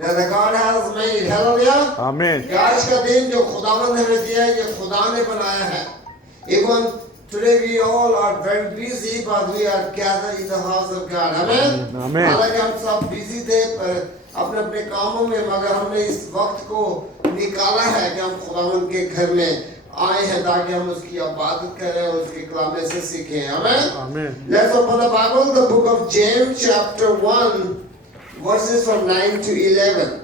that the God has made. Hallelujah. Amen. कि आज का दिन जो खुदावंद ने हमें दिया है ये खुदा ने बनाया है. Even today we all are very busy, but we are gathered in the house of God. Amen. Amen. हालांकि हम सब बिजी थे अपने अपने कामों में, मगर हमने इस वक्त को निकाला है कि हम खुदावंद के घर में आए हैं ताकि हम उसकी इबादत करें और उसके कलाम में से सीखें. Amen. Amen. Let's open the Bible, the book of James, chapter 1, verses from 9 to 11.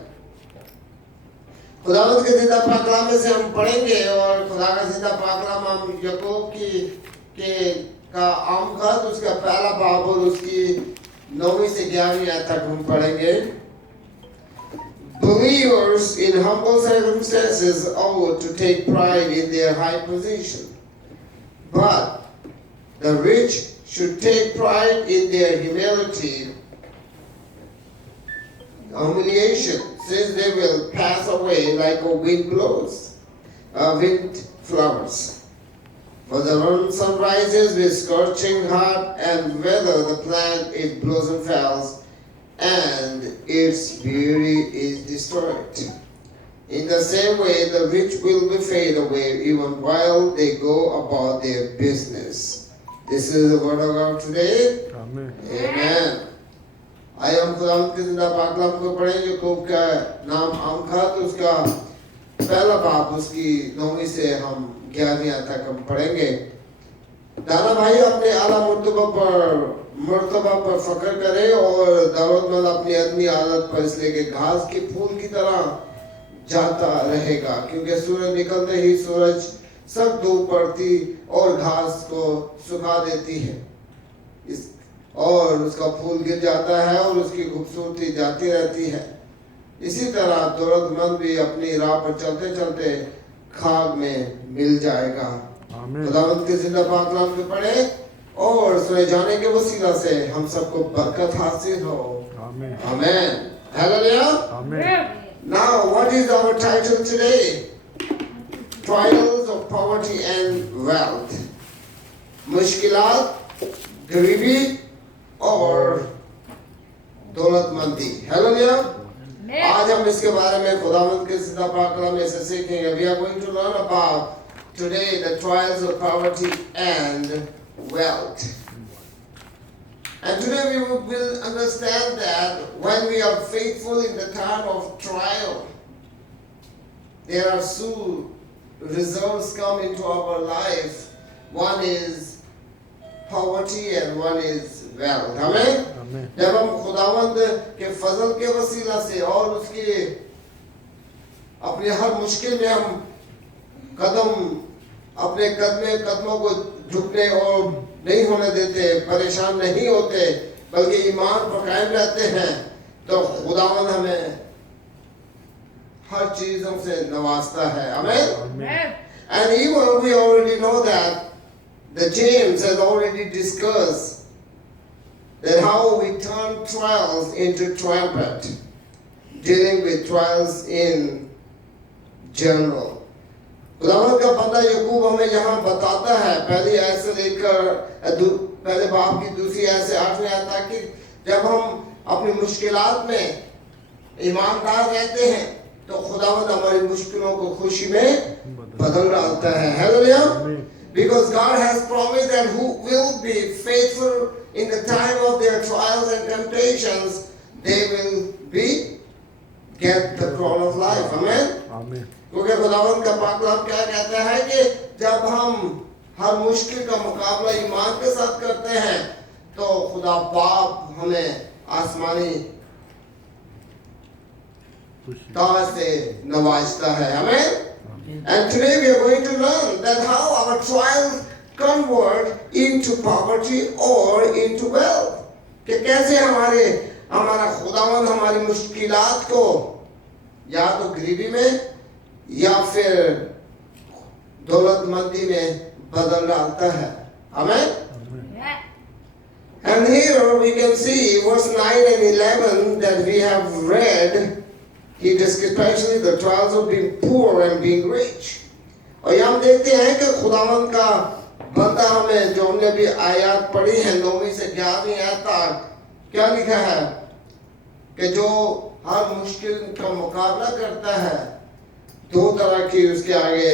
खुदावंद के जिंदा पाक कलाम में से हम पढ़ेंगे और खुदा का जिंदा पाक कलाम हम याकूब का आम खत उसका पहला बाब और उसकी 9वीं से 11वीं आयत तक हम पढ़ेंगे. Believers in humble circumstances ought to take pride in their high position, but the rich should take pride in their humiliation, since they will pass away like a wind blows, wind flowers. For the sun rises with scorching hot, and whether the plant its blossom fails, and its beauty is destroyed. In the same way, the rich will be fade away even while they go about their business. This is the word of God today. Amen. Amen. आइए हम खुदावंद के जिंदा पाक कलाम को पढ़ें. याकूब का नाम आम खत उसका पहला बाब उसकी 9वीं से हम 11वीं आयत तक हम पढ़ेंगे. दाना भाई अपने आला मर्तबा पर फख्र करे और दौलतमंद अपनी अदनी हालत पर इसलिए कि घास के फूल की तरह जाता रहेगा, क्योंकि सूरज निकलते ही सूरज सब धूप पड़ती और घास को सुखा देती है और उसका फूल गिर जाता है और उसकी खूबसूरती जाती रहती है. इसी तरह दौलतमंद भी अपनी राह पर चलते चलते खाक में मिल जाएगा. खुदावंद के जिंदा पाक कलाम को पढ़े और सुने जाने के वसीला से हम सबको बरकत हासिल हो. Amen. Amen. Hallelujah. Amen. Now, what is our title today? Trials of poverty and wealth. मुश्किलात, गरीबी और दौलतमंदी. Hallelujah. आज हम इसके बारे में खुदावंद के जिंदा पाक कलाम में से सीखेंगे. We are going to learn about today the trials of poverty and wealth. And today we will understand that when we are faithful in the time of trial, there are two results come into our life. One is poverty and one is wealth. Amen? Amen. जब हम खुदावंद के फजल के वसीला से और उसके अपने हर मुश्किल में हम अपने कदमों को झुकने और नहीं होने देते, परेशान नहीं होते, बल्कि ईमान पर कायम रहते हैं, तो खुदावंद हमें हर चीजों से नवाजता है. Amen. And even we already know that the James has already discussed that how we turn trials into triumph, dealing with trials in general. खुदावंद का बंदा याकूब हमें यहाँ बताता है पहली आयत से लेकर पहले बाब की दूसरी आयत से 8वीं आयत तक कि जब हम अपनी मुश्किलात में ईमानदार रहते हैं तो खुदावंद हमारी मुश्किलों को खुशी में बदल डालता है. Hallelujah. Because God has promised that who will be faithful in the time of their trials and temptations, they will get the crown of life. Amen. Amen. क्योंकि खुदावंद का पाक कलाम क्या कहता है कि जब हम हर मुश्किल का मुकाबला ईमान के साथ करते हैं तो खुदा बाप हमें आसमानी ताज से नवाजता है. Amen. And today we are going to learn that how our trials convert into poverty or into wealth. कि कैसे हमारा खुदावंद हमारी मुश्किलात को या तो गरीबी में या फिर दौलतमंदी में बदल डालता है. Amen. And here we can see verse 9 and 11 that we have read. He discussed especially the trials of being poor and being rich. और यहाँ हम देखते हैं कि खुदावंद का बंदा हमें जो हमने भी आयत पढ़ी है 9वीं से 11वीं आयत तक क्या लिखा है कि जो हर मुश्किल का मुकाबला करता है, दो तरह की उसके आगे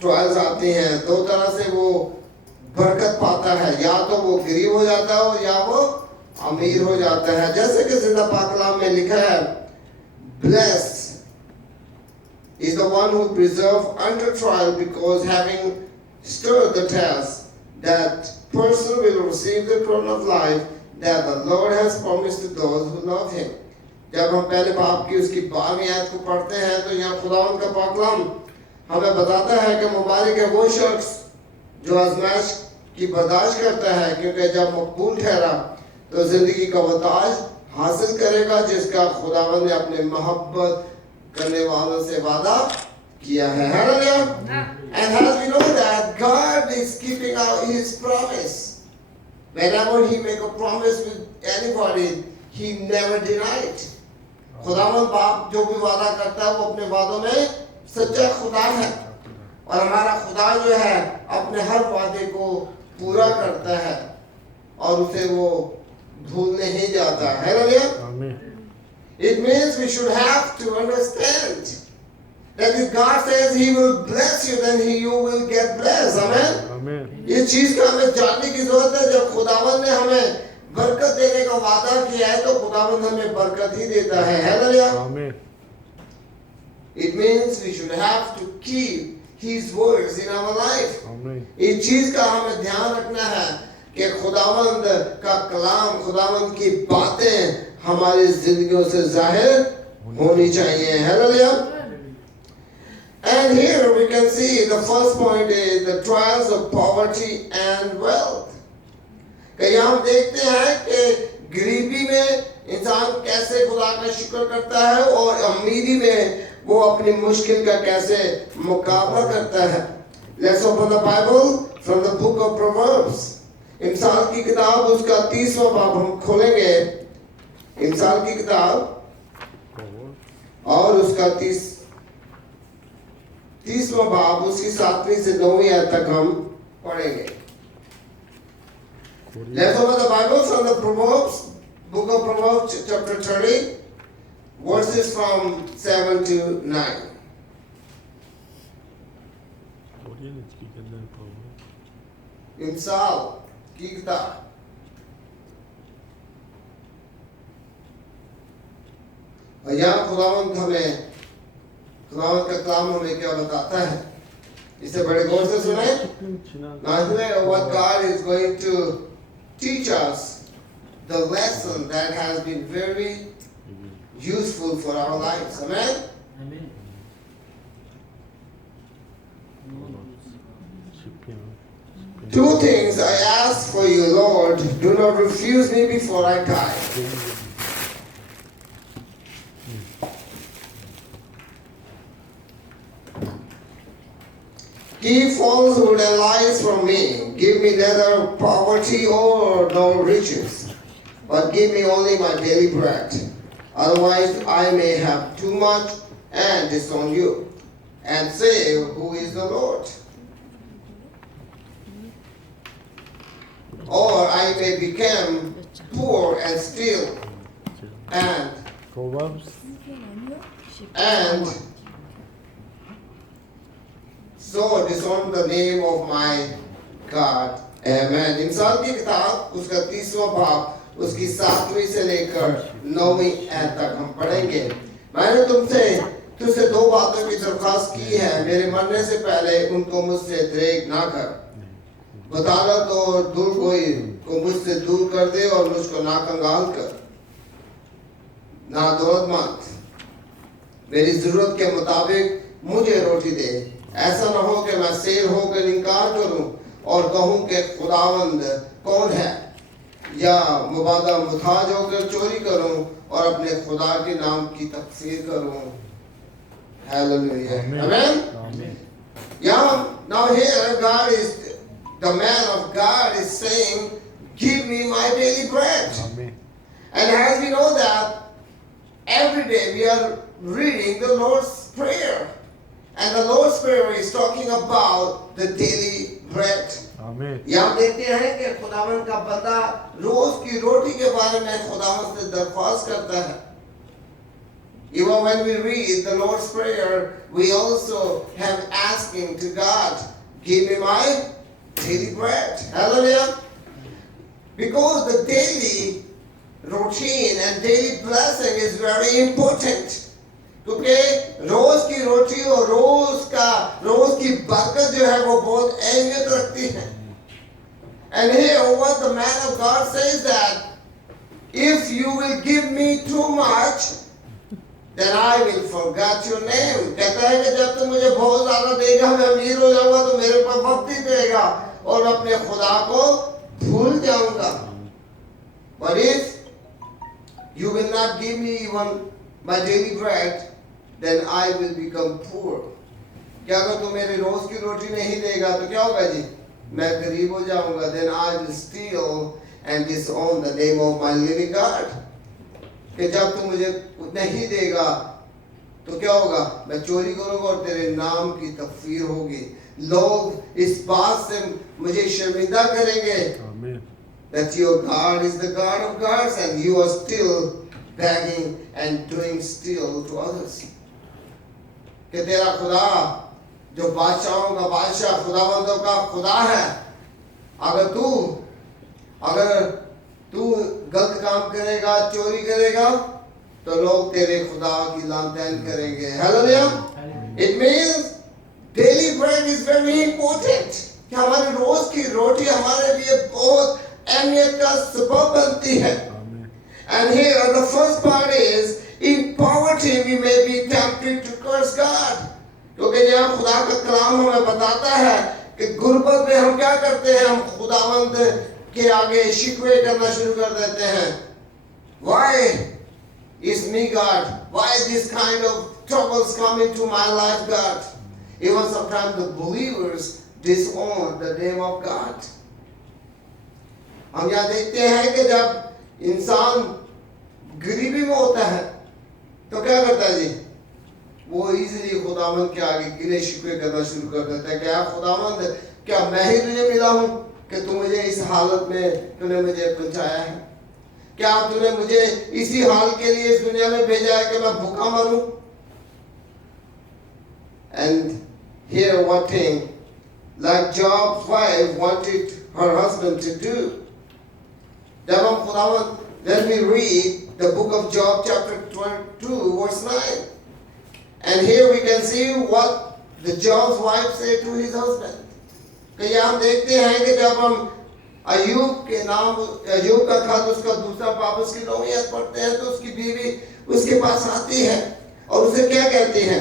ट्रायल्स आती हैं, दो तरह से वो बरकत पाता है, या तो वो गरीब हो जाता है या वो अमीर हो जाता है। जैसे कि जिंदा पाक कलाम में लिखा है, blessed is the one who preserve under trial, because having stood the test, that person will receive the crown of life that the Lord has promised to those who love him। जब हम पहले बाप की उसकी 12वीं आयत को पढ़ते हैं तो यहाँ खुदावंद का पाक कलाम हमें बताता है कि मुबारक है वो शख्स जो आजमाइश की बर्दाश्त करता है, क्योंकि जब मकबूल ठहरा तो जिंदगी का वो ताज हासिल करेगा जिसका खुदावंद ने अपने मोहब्बत करने वालों से वादा किया है। Hallelujah! And as we know that God is keeping out His promise. Whenever He make a promise with anybody, He never denied it. खुदावंद बाप जो भी वादा करता है वो अपने वादों में सच्चा खुदा है, और हमारा खुदा जो है अपने हर वादे को पूरा करता है और उसे वो भूल नहीं जाता है। Hallelujah! It means we should have to understand that if God says He will bless you, then you will get blessed. Amen? इस चीज का हमें जानने की जरूरत है। जब खुदावंद ने हमें बरकत देने का वादा किया है तो खुदावंद हमें बरकत ही देता है। Hallelujah! It means we should have to keep His words in our life. इस चीज का हमें ध्यान रखना है कि खुदावंद का कलाम, खुदावंद की बातें हमारी जिंदगियों से जाहिर होनी चाहिए। Hallelujah! And here we can see the first point is the trials of poverty and wealth. कि हम देखते हैं कि गरीबी में इंसान कैसे खुदा का शुक्र करता है और अमीरी में वो अपनी मुश्किल का कैसे मुकाबला करता है। Let's open the Bible from the book of Proverbs. इंसान की किताब उसका 30वां बाब हम खोलेंगे। इंसान की किताब और उसका 30वां बाब उसकी 7वीं से 9वीं आयत तक हम पढ़ेंगे। Let's open the Bible from the Proverbs, book of Proverbs, chapter 30, verses from 7 to 9. इंसान की किताब और यहाँ खुदावंद का कलाम हमें क्या बताता है, इसे बड़े गौर से सुने। Now what God is going to teach us, the lesson that has been very useful for our lives. Amen? Amen. Two things I ask for you, Lord. Do not refuse me before I die. Keep falsehood and lies from me. Give me neither poverty or no riches, but give me only my daily bread. Otherwise I may have too much and disown you, and say, who is the Lord? Or I may become poor and steal, and so disown the name of my God. Amen. इंसान की किताब उसका 30वां भाग उसकी 7वीं से लेकर 9वीं आयत तक हम पढ़ेंगे। मैंने तुझसे दो बातों की दरख्वास्त की है, मेरे मरने से पहले उनको मुझसे दरेक ना कर। बदालत और दुर्गोई को मुझसे दूर कर दे और मुझको ना कंगाल कर, ना दौलतमंद, मेरी जरूरत के मुताबिक मुझे रोटी दे। ऐसा ना हो कि मैं शेर होकर इनकार करूं और कहूं कि खुदावंद कौन है, या मुबादा मुताज होकर चोरी करूं और अपने खुदा के नाम की तकफीर करूं। Hallelujah. Amen. Now here God is, the man of God is saying, give me my daily bread. Amen. And as we know that every day we are reading the Lord's Prayer. And the Lord's Prayer is talking about the daily bread. यहाँ देखते हैं कि खुदावन का बंदा रोज की रोटी के बारे में खुदावन से दरख्वास्त करता है. Even when we read the Lord's Prayer, we also have asking to God, give me my daily bread. Hallelujah. Because the daily routine and daily blessing is very important. क्योंकि रोज की रोटी और रोज की बरकत जो है वो बहुत अहमियत रखती है. And here what the man of God says that if you will give me too much, then I will forget your name. कहता है कि जब तुम मुझे बहुत ज्यादा देगा, मैं अमीर हो जाऊंगा तो मेरे पर वक्त ही देगा और अपने खुदा को भूल जाऊंगा. But if you will not give me even my daily bread, then I will become poor. क्या अगर तुम मेरे रोज की रोटी नहीं देगा तो क्या होगा जी? मैं गरीब हो जाऊंगा. Then I will steal and disown the name of my living God. कि जब तुम मुझे नहीं देगा तो क्या होगा? मैं चोरी करूंगा और तेरे नाम की तकफीर होगी. लोग इस बात से मुझे शर्मिंदा करेंगे that your God is the God of gods and you are still begging and doing still to others. कि तेरा खुदा जो बादशाहों का बादशाह खुदावंदों का खुदा है, अगर तू गलत काम करेगा, चोरी करेगा तो लोग तेरे खुदा की लानतान करेंगे. Hallelujah. It means daily bread is very important. कि हमारी रोज की रोटी हमारे लिए बहुत अहमियत का सबब बनती है. And here the first part is in poverty we may be tempted to curse God. क्योंकि यहाँ खुदा का कलाम हमें बताता है कि गुर्बत में हम क्या करते हैं? हम खुदावंद के आगे शिकवे करना शुरू कर देते हैं. Why is me God? Why this kind of troubles coming to my life, God? Even sometimes the believers disown the name of God. हम यहाँ देखते हैं कि जब इंसान गरीबी में होता है तो क्या करता है जी? वो इजीली खुदावंद के आगे गिले शिकवे करना शुरू कर देता है. क्या खुदावंद, क्या मैं ही तुझे मिला हूँ कि तू मुझे इस हालत में तूने मुझे पहुंचाया है? क्या तूने मुझे इसी हाल के लिए इस दुनिया में भेजा है कि मैं भूखा मरूं? And here one thing, like Job's wife wanted her husband to do. जब हम खुदावंद, then we read the book of Job chapter 22 verse 9. And here we can see what the Job's wife said to his husband. कि यहाँ हम देखते हैं कि जब हम अय्यूब का खत उसका दूसरा बाब उसकी 9वीं आयत पढ़ते हैं तो उसकी बीवी उसके पास आती है और उसे क्या कहती है?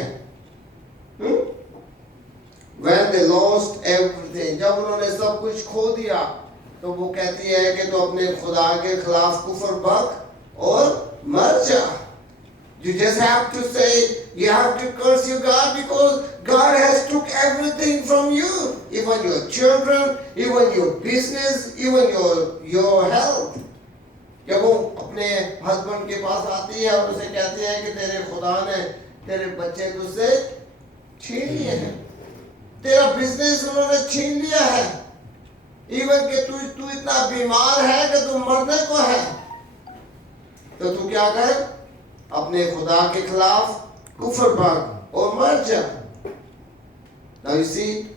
When they lost everything, जब उन्होंने सब कुछ खो दिया तो वो कहती है कि तो अपने खुदा के खिलाफ कुफर बक और मर जा. You just have to say, you have to curse your God because God has took everything from you, even your children, even your business, even your health. जब वो अपने हस्बैंड के पास आती है और उसे कहती है कि तेरे खुदा ने तेरे बच्चे तुझसे छीन लिए हैं, तेरा बिजनेस उन्होंने छीन लिया है, इवन कि तू इतना बीमार है कि तू मरने को है, तो तू क्या कर? अपने खुदा के खिलाफ कुफर भाग और मर जा. Now you see,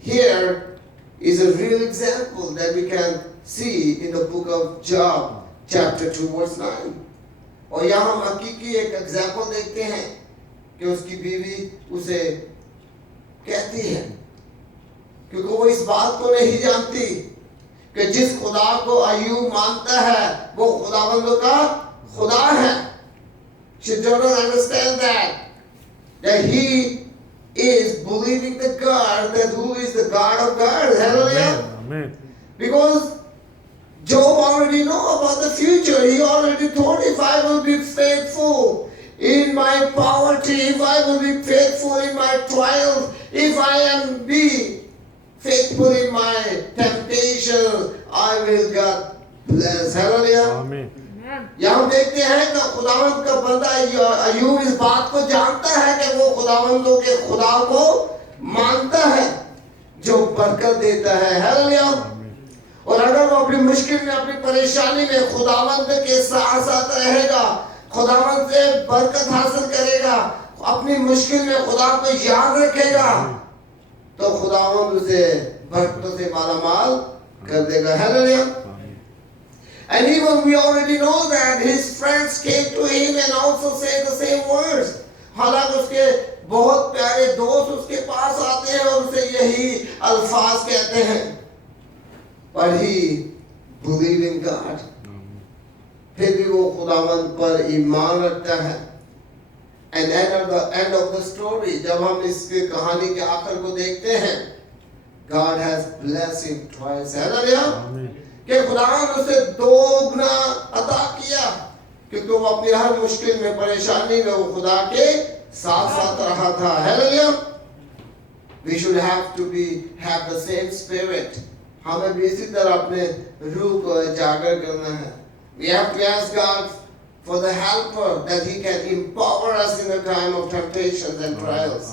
here is a real example that we can see in the book of Job chapter 2 verse 9. और यहाँ हम हकीकी एक एग्जाम्पल देखते हैं कि उसकी बीवी उसे कहती है, क्योंकि वो इस बात को नहीं जानती कि जिस खुदा को अय्यूब मानता है वो खुदाबंदों का खुदा है. She doesn't understand that he is believing the God that who is the God of gods. Hallelujah. Amen. Because Job already know about the future. He already told, if I will be faithful in my poverty, if I will be faithful in my trials, if I am be faithful in my temptation, I will God bless. Hallelujah. Amen. यहाँ हम देखते हैं कि खुदावंद का बंदा अय्यूब इस बात को जानता है कि वो खुदावंदों के खुदा को मानता है जो बरकत देता है। हालेलुया। और अगर वो अपनी मुश्किल में, अपनी परेशानी में खुदावंद के साथ साथ रहेगा, खुदावंद से बरकत हासिल करेगा, अपनी मुश्किल में खुदा को याद रखेगा, तो खुदावंद उसे बरकतों से मालामाल कर देगा। Hallelujah. And even we already know that his friends came to him and also said the same words. हालांकि उसके बहुत प्यारे दोस्त उसके पास आते हैं और उसे यही अल्फाज कहते हैं, but he believed in God. फिर भी वो खुदावंद पर ईमान रखता है। And at the end of the story, जब हम इसके कहानी के आखिर को देखते हैं, God has blessed him twice. Hallelujah. कि खुदा ने उसे दोगुना अता किया, क्योंकि वो अपनी हर मुश्किल में, परेशानी में वो खुदा के साथ साथ रहा था। Hallelujah. We should have the same spirit. हमें भी इसी तरह अपने रूह को जागर करना है। We have to ask God for the helper that he can empower us in the time of temptations and trials.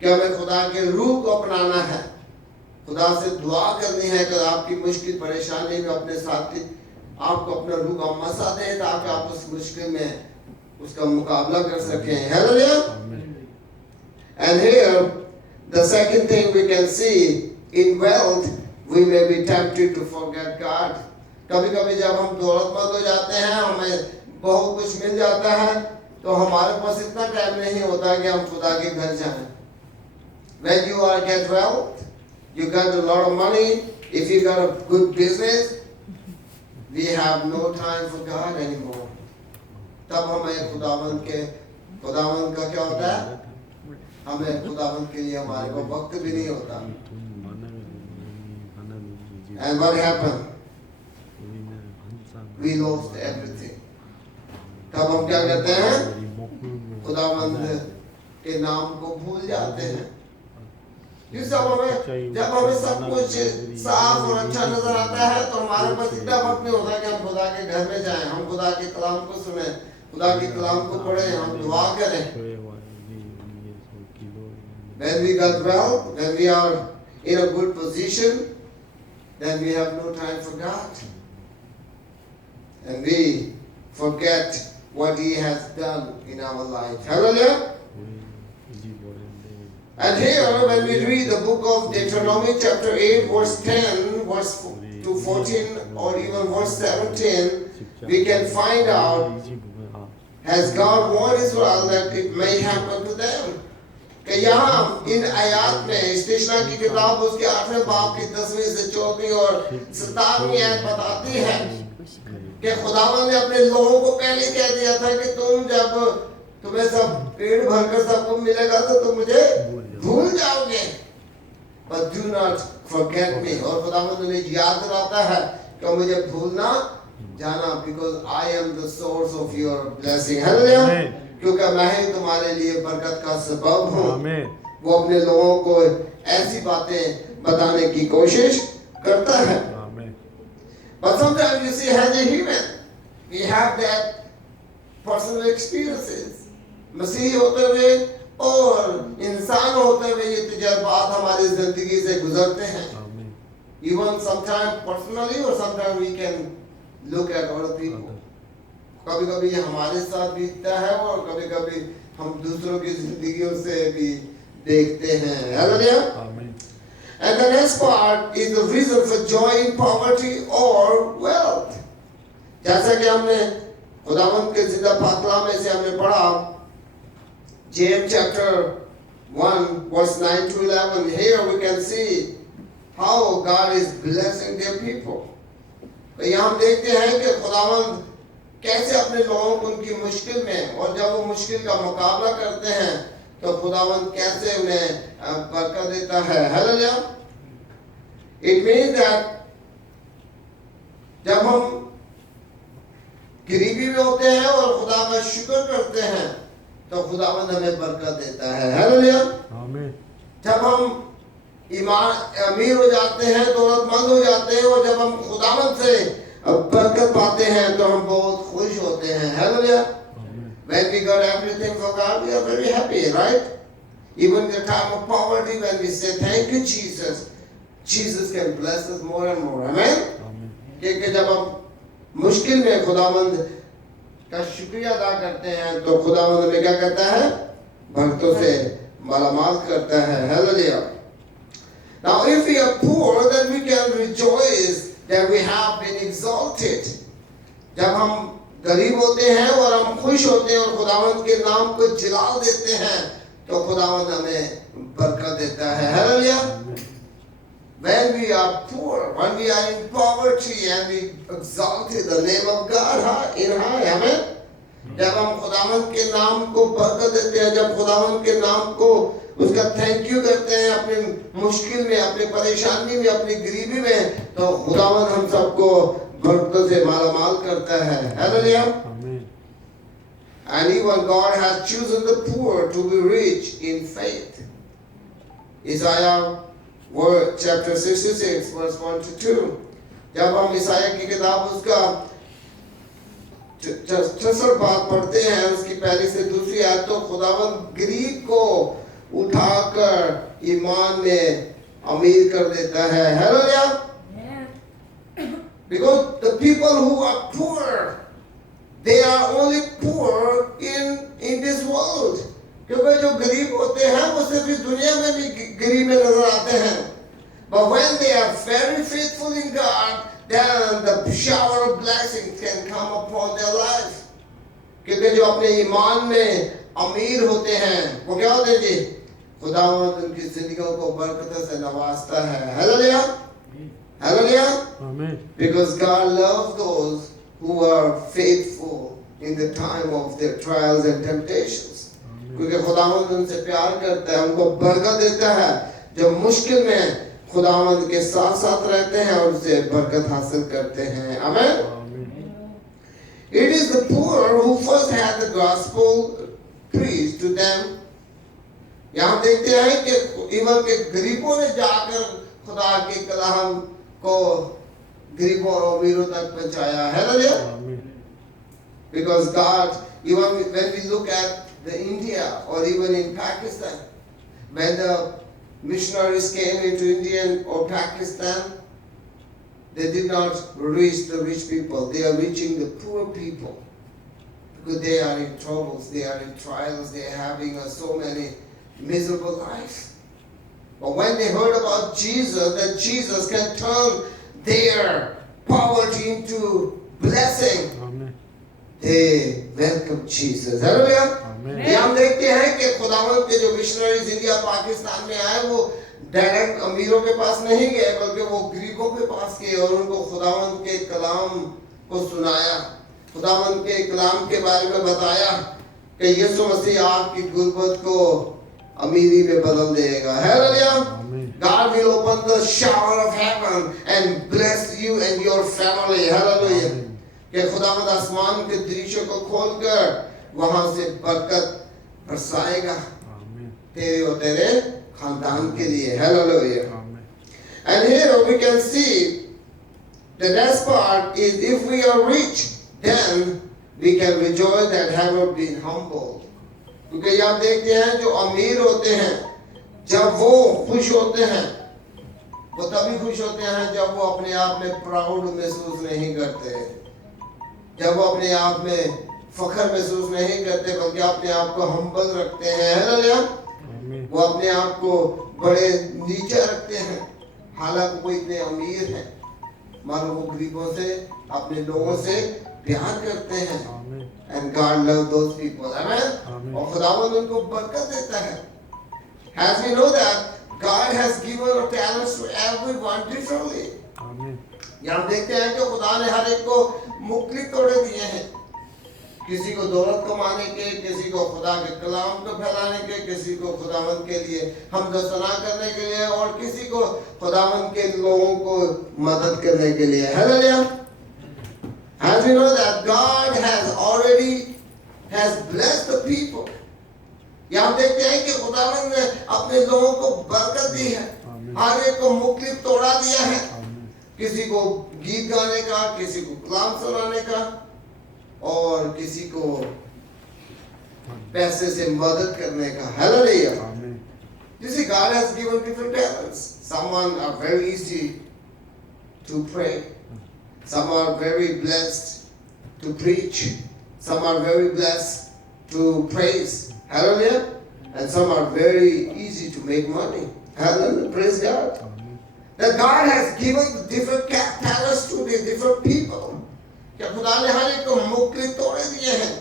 कि हमें खुदा के रूह को अपनाना है, खुदा से दुआ करनी है कि आपकी मुश्किल परेशानी में अपने साथी आपको अपना रूह का मसा दे, ताकि आप उस मुश्किल में उसका मुकाबला कर सकें। Hallelujah. And here the second thing we can see, in wealth we may be tempted to forget God. कभी-कभी जब हम दौलतमंद हो जाते हैं, हमें बहुत कुछ मिल जाता है, तो हमारे पास इतना टाइम नहीं होता कि हम खुदा के घर जाएं। When you get wealth, you got a lot of money, if you got a good business, we have no time for God anymore. तब हमें खुदावंद का क्या होता है? हमें खुदावंद के लिए हमारे को वक्त भी नहीं होता। And what happened? We lost everything. तब हम क्या करते हैं? खुदावंद के नाम को भूल जाते हैं। जब हमें सब कुछ साफ और अच्छा नजर आता है, तो हमारे पास इतना वक्त नहीं होता कि हम खुदा के घर में जाएं, हम खुदा के कलाम को सुने, खुदा के कलाम को पढ़ें, हम दुआ करें। When we got wealth, when we are in a good position, then we have no time for God, and we forget what He has done in our life. Hallelujah. And here, when we read the book of Deuteronomy chapter 8, verse 10, verse to 14, or even verse 17, we can find out, has God warned Israel that it may happen to them? कि यहाँ इन आयात में, इस्तिशना की किताब उसके 8वें बाब की 10वीं से 14वीं और 17वीं आयत बताती है कि खुदावंद ने अपने लोगों को पहले कह दिया था कि तुम्हें सब पेट भरकर सबको मिलेगा तो तुम मुझे भूल जाओगे, but do not forget me. और खुदावंद ने याद दिलाता है कि मुझे भूलना जाना, because I am the source of your blessing. Hallelujah. क्योंकि मैं ही तुम्हारे लिए बरकत का सबब हूँ। वो अपने लोगों को ऐसी बातें बताने की कोशिश करता है। But sometimes you see, as a human, we have that personal experiences. मसीही होते हुए और इंसान होते हुए ये तजुर्बात हमारी जिंदगी से गुजरते हैं। Even sometimes personally, or sometimes we can look at other people. कभी-कभी ये हमारे साथ बीतता है और कभी-कभी हम दूसरों की जिंदगियों से भी देखते हैं। Hallelujah. And the next part is the reason for joy in poverty or wealth. जैसा कि हमने खुदावंद के जिंदा पाकला में से हमने पढ़ा, James chapter 1 verse 9 to 11. Here we can see how God is blessing their people. तो यहाँ हम देखते हैं कि खुदावंद कैसे अपने लोगों को उनकी मुश्किल में, और जब वो मुश्किल का मुकाबला करते हैं तो खुदावंद कैसे उन्हें बरकत देता है। हालेलुया। It means that जब हम गरीबी में होते हैं और खुदा का शुक्र करते हैं तो खुदावंद हमें बरकत देता है। हालेलुया। आमीन। जब हम अमीर हो जाते हैं, दौलतमंद हो जाते हैं, और जब हम खुदावंद से बरकत पाते हैं तो हम बहुत खुश होते हैं। Hallelujah. When we got everything from God, we are very happy, right? Even in the time of poverty, when we say thank you Jesus, Jesus can bless us more and more. Amen. क्योंकि जब हम मुश्किल में खुदावंद का शुक्रिया अदा करते हैं तो खुदावंद हमें क्या कहता है? भक्तों से मालामाल करता है. Hallelujah. Now if we are poor, then we can rejoice that we have been exalted. जब हम गरीब होते हैं और हम खुश होते हैं और खुदावंद के नाम को जलाल देते हैं तो खुदावंद हमें बरकत देता है. Hallelujah. When we are poor, when we are in poverty and we exalted the name of God in high, amen. जब हम खुदावंद के नाम को बरकत देते हैं, जब खुदावंद के नाम को उसका थैंक यू करते हैं अपनी मुश्किल में, अपनी परेशानी में, अपनी गरीबी में, तो खुदावंद हम सबको बरकतों से मालामाल करता है. Hallelujah. Amen. And even God has chosen the poor to be rich in faith. Isaiah chapter 66 verse 1 to 2. जब हम ईसाया की किताब उसका 66 बात पढ़ते हैं, उसकी पहली से दूसरी आयत, तो खुदावंद गरीब को उठाकर ईमान में अमीर कर देता है. Hallelujah. Because the people who are poor, they are only poor in this world. क्योंकि जो गरीब होते हैं वो सिर्फ इस दुनिया में भी गरीब में नजर आते हैं. But when they are very faithful in God, then the shower of blessings can come upon their life. क्योंकि जो अपने ईमान में अमीर होते हैं वो क्या होते हैं जी? खुदावंद उनकी जिंदगियों को बरकतों से नवाजता है. Hallelujah. Hallelujah. Amen. Because God loves those who are faithful in the time of their trials and temptations. क्योंकि खुदावंद उनसे प्यार करता है, उनको बरकत देता है, जब मुश्किल में खुदावंद के साथ साथ रहते हैं और उनसे बरकत हासिल करते हैं. Amen. It is the poor who first had the gospel preached to them. यहाँ देखते हैं कि इवन के गरीबों ने जाकर खुदा के कलाम को गरीबों और अमीरों तक पहुंचाया. Hallelujah. Because God, even when we look at the India or even in Pakistan, when the missionaries came into India or Pakistan, they did not reach the rich people. They are reaching the poor people because they are in troubles, they are in trials, they are having so many miserable lives. But when they heard about Jesus, that Jesus can turn their poverty into blessing, Amen. They welcome Jesus. Hallelujah. ये हम देखते हैं कि खुदावंद के जो missionaries India Pakistan में आए वो डायरेक्ट अमीरों के पास नहीं गए बल्कि वो गरीबों के पास गए और उनको खुदावंद के कलाम को सुनाया, खुदावंद के कलाम के बारे में बताया कि यीशु मसीह आपकी गुर्बत को अमीरी में बदल देगा. Hallelujah. God will open the shower of heaven and bless you and your family. Hallelujah. कि खुदावंद आसमान के दृश्य को खोलकर वहां से बरकत बरसाएगा तेरे और तेरे खानदान के लिए. Hallelujah. And here we can see the next part is if we are rich, then we can rejoice that have been humble. क्योंकि आप देखते हैं जो अमीर होते हैं जब वो खुश होते हैं वो तभी खुश होते हैं जब वो अपने आप में प्राउड महसूस नहीं करते, जब वो अपने आप में फखर महसूस नहीं करते बल्कि अपने आप को हम्बल रखते हैं. Hallelujah. वो अपने आप को बड़े नीचे रखते हैं हालांकि वो इतने अमीर हैं, मानो वो गरीबों से अपने लोगों से प्यार करते हैं. And God loves those people. Amen. और खुदावंद उनको बरकत देता है. As we know that God has given our talents to everyone differently. यहाँ देखते हैं कि खुदा ने हर एक को मुख्तलिफ तोड़े दिए हैं. किसी को दौलत कमाने के, किसी को खुदा के कलाम को फैलाने के, किसी को खुदावंद के लिए हमद सना करने के लिए और किसी को खुदावंद के लोगों को मदद करने के लिए. Hallelujah. As we know that God has already blessed the people. यहाँ देखते हैं कि खुदावंद ने अपने लोगों को बरकत दी है, हर एक को मुख्तलिफ तोड़ा दिया है. किसी को गीत गाने का, किसी को कलाम सुनाने का और किसी को पैसे से मदद करने का. Hallelujah. You see, God has given different talents. Some are very easy to pray. Some are very blessed to preach. Some are very blessed to praise. Hallelujah. And some are very easy to make money. Hallelujah. Praise God. That God has given different talents to the different people. क्या खुदा ने हर एक को मुख्तलिफ तोड़े दिए हैं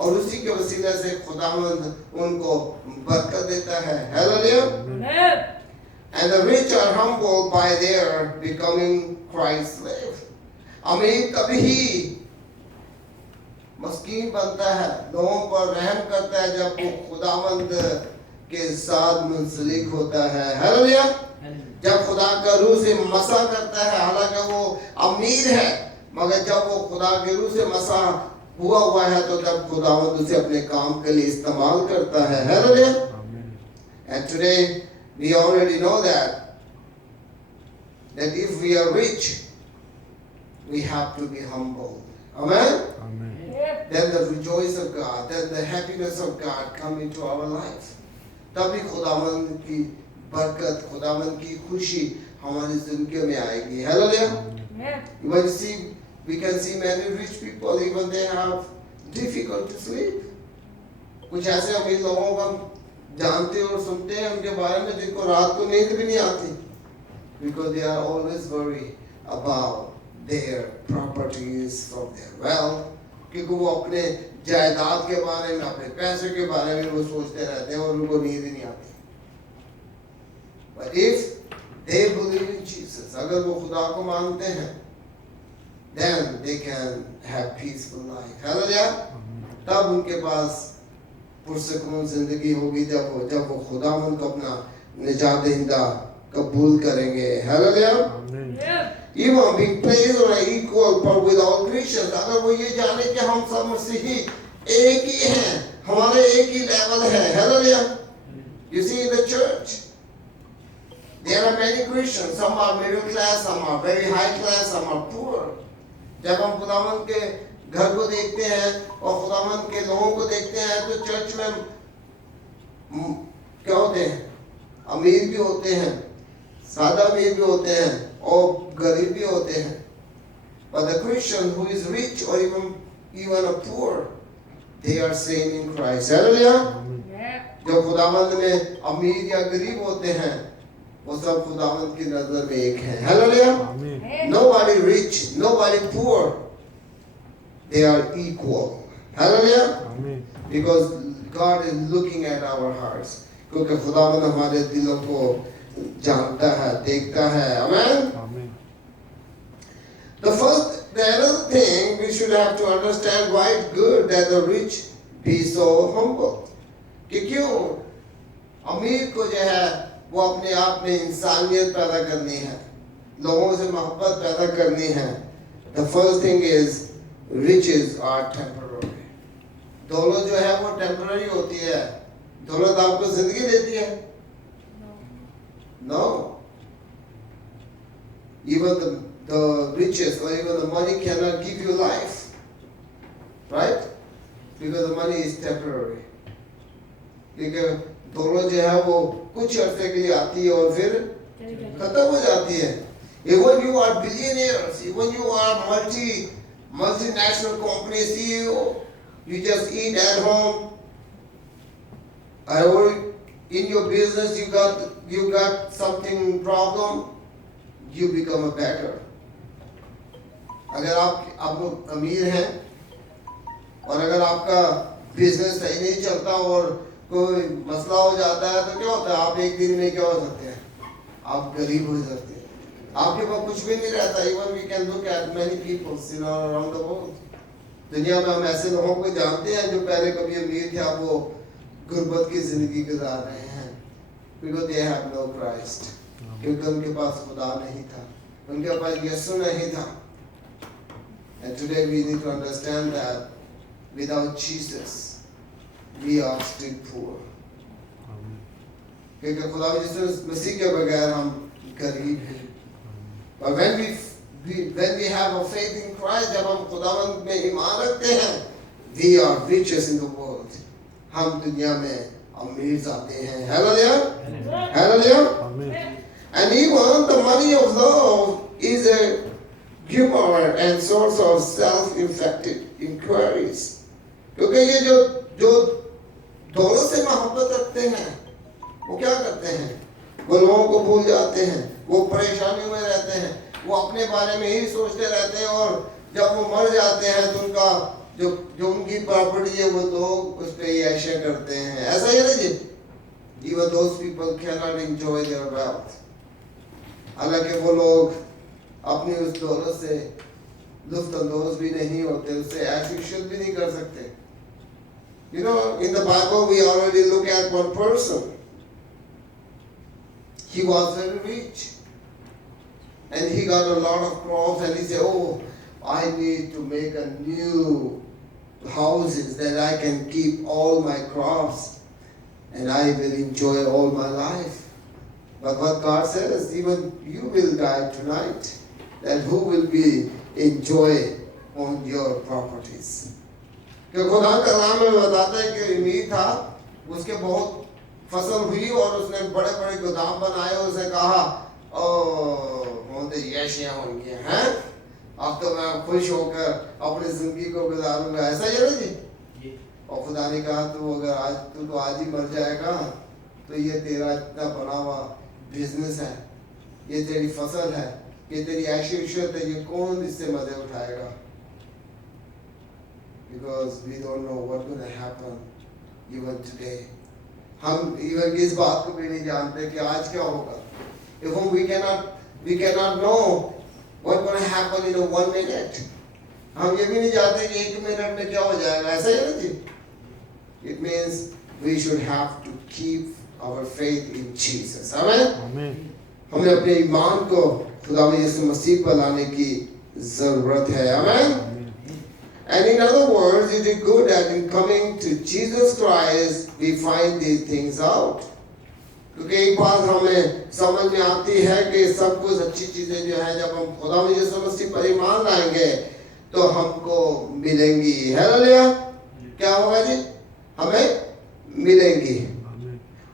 और उसी के वसीले से खुदावंद उनको बरकत देता है. Hallelujah. And the rich are humbled by their becoming Christ's slave. अमीर कभी ही मस्कीन बनता है, लोगों पर रहम करता है जब वो खुदावंद के साथ मुंसलिक होता है. हालेलुया. जब खुदा का रूह से मसा करता है, हालांकि वो अमीर है मगर जब वो खुदा के रूह से मसा हुआ है तो जब खुदावंद उसे अपने काम के लिए इस्तेमाल करता है. Hallelujah. And today we already know that if we are rich, we have to be humble. Amen? Amen. Then the rejoice of God, then the happiness of God come into our life. तभी खुदावंद की बरकत, खुदावंद की खुशी हमारी जिंदगी में आएगी. Hallelujah. We can see many rich people, even they have difficult to sleep. कुछ ऐसे अमीर लोगों को हम जानते और सुनते हैं उनके बारे में जिनको रात को नींद भी नहीं आती. Because they are always worried about their properties from their wealth. क्योंकि वो अपने जायदाद के बारे में, अपने पैसे के बारे में वो सोचते रहते हैं और उनको नींद ही नहीं आती. But if they believe in Jesus, अगर वो खुदा को मानते हैं, then they can have peaceful life. Hallelujah. तब उनके पास पुरसकून जिंदगी होगी जब वो खुदावंद को अपना निजात दहिंदा कबूल करेंगे. Hallelujah. Even being placed on an equal par with all Christians. अगर वो ये जाने कि हम सब मसीही एक ही हैं, हमारे एक ही लेवल है. Hallelujah. You see in the church, there are many Christians. Some are middle class, some are very high class, some are poor. जब हम खुदावंद के घर को देखते हैं और खुदावंद के लोगों को देखते हैं तो चर्च में क्या होते हैं? अमीर भी होते हैं, सादा अमीर भी होते हैं और गरीब भी होते हैं. But the Christian who is rich or even a poor, they are same in Christ. Hallelujah. जो खुदावंद में अमीर या गरीब होते हैं वो सब खुदावंद की नजर में एक हैं. Hallelujah. Nobody rich, nobody poor. They are equal. Hallelujah. Because God is looking at our hearts. क्योंकि खुदावंद हमारे दिलों को जानता है, देखता है. Amen. The other thing we should have to understand why it's good that the rich be so humble. कि क्यों अमीर को जो है वो अपने आप में इंसानियत पैदा करनी है, लोगों से मोहब्बत पैदा करनी है. The first thing is riches are temporary. दौलत जो है वो टेम्पररी होती है. दौलत आपको जिंदगी देती है? No. Even the riches or even the money cannot give you life, right? Because the money is temporary. क्योंकि दौलत जो है वो कुछ अर्से के लिए आती है और फिर खत्म हो जाती है. Even you are billionaires, even you are multinational company CEO, you just eat at home, or in your business you got something problem, you become a beggar. अगर आप अमीर हैं और अगर आपका बिजनेस सही नहीं चलता और कोई मसला हो जाता है तो क्या होता है? आप एक दिन में क्या हो सकते हैं? आप गरीब हो सकते हैं. आपके पास कुछ भी नहीं रहता. Even we can look at many people around the world. दुनिया में हम ऐसे लोगों को जानते हैं जो पहले कभी अमीर थे, अब वो गुर्बत की जिंदगी गुजार रहे हैं. Because they have no Christ. क्योंकि उनके पास खुदा नहीं था, उनके पास यीशु नहीं था. And today we need to understand that without Jesus we are still poor. क्योंकि खुदा यीशु मसीह के बगैर हम गरीब हैं. But when we have a faith in Christ, जब हम खुदावंद में ईमान रखते हैं, we are riches in the world. हम दुनिया में अमीर जाते हैं। Hallelujah, hallelujah. And even the money of love is a humor and source of self-inflicted inquiries. क्योंकि ये जो दौलत से मोहब्बत रखते हैं वो क्या करते हैं? वो लोगों को भूल जाते हैं, वो परेशानियों में रहते हैं, वो अपने बारे में ही सोचते रहते हैं, और जब वो मर जाते हैं तो उनका जो उनकी प्रॉपर्टी है वो लोग उस पे ऐशा करते हैं। ऐसा ही है ना जी? Even those people cannot enjoy their wealth. हालांकि वो लोग अपनी उस दौलत से लुत्फ़अंदोज़ भी नहीं होते, उससे ऐश भी नहीं कर सकते। You know, in the Bible we already look at one person. He was very rich, and he got a lot of crops, and he said, "Oh, I need to make a new houses that I can keep all my crops, and I will enjoy all my life." But what God says, even you will die tonight. Then who will be enjoy on your properties? कि खुदा का कलाम में बताता है कि उम्मीद था, उसके बहुत फसल हुई और उसने बड़े बड़े गोदाम बनाए। उसने कहा, बहुत यशियाँ होंगी हैं, अब तो मैं खुश होकर अपनी जिंदगी को गुजारूंगा। ऐसा ही है ना जी? और खुदा ने कहा, तू तो आज ही मर जाएगा, तो ये तेरा इतना बना हुआ बिजनेस है, ये तेरी फसल है, ये तेरी ऐशो-इशरत है, ये कौन इससे मजे उठाएगा? Because we don't know what's going to happen even today. हम even इस बात को भी नहीं जानते कि आज क्या होगा। If we cannot know what's going to happen in 1 minute. हम ये भी नहीं जानते कि 1 मिनट में क्या हो जाएगा। ऐसा ही है जी? It means we should have to keep our faith in Jesus. Amen. हमें अपने ईमान को खुदा यीशु मसीह पर लाने की जरूरत है। Amen. And in other words, it is good that in coming to Jesus Christ, we find these things out. क्योंकि एक बात हमें समझ में आती है कि सब कुछ अच्छी चीजें जो है, जब हम खुदा में यीशु मसीह पर ईमान लाएंगे तो हमको मिलेंगी। हालेलुया। क्या होगा जी? हमें मिलेंगी।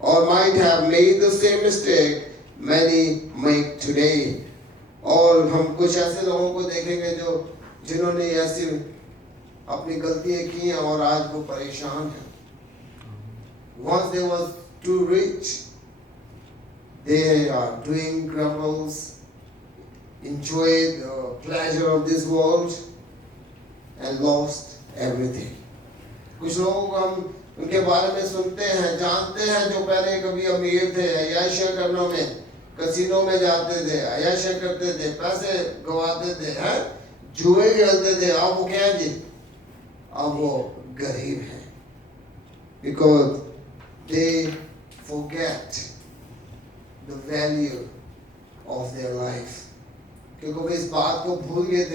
और might have made the same mistake many make today. और हम कुछ ऐसे लोगों को देखेंगे जिन्होंने ऐसी अपनी गलतियां की हैं और आज वो परेशान हैं। Once they was too rich, they are doing grumbles, enjoyed the pleasure of this world, and lost everything. कुछ लोगों को हम उनके बारे में सुनते हैं, जानते हैं, जो पहले कभी अमीर थे, अय्याशियां करने में, कसीनो में जाते थे, अय्याशियां करते थे, पैसे गवाते थे, हैं, जुए खेलते थे। अब वो क्या है जी? अब वो गरीब हैं। Because they forget the value of their life. क्योंकि वो इस बात को भूल गए थे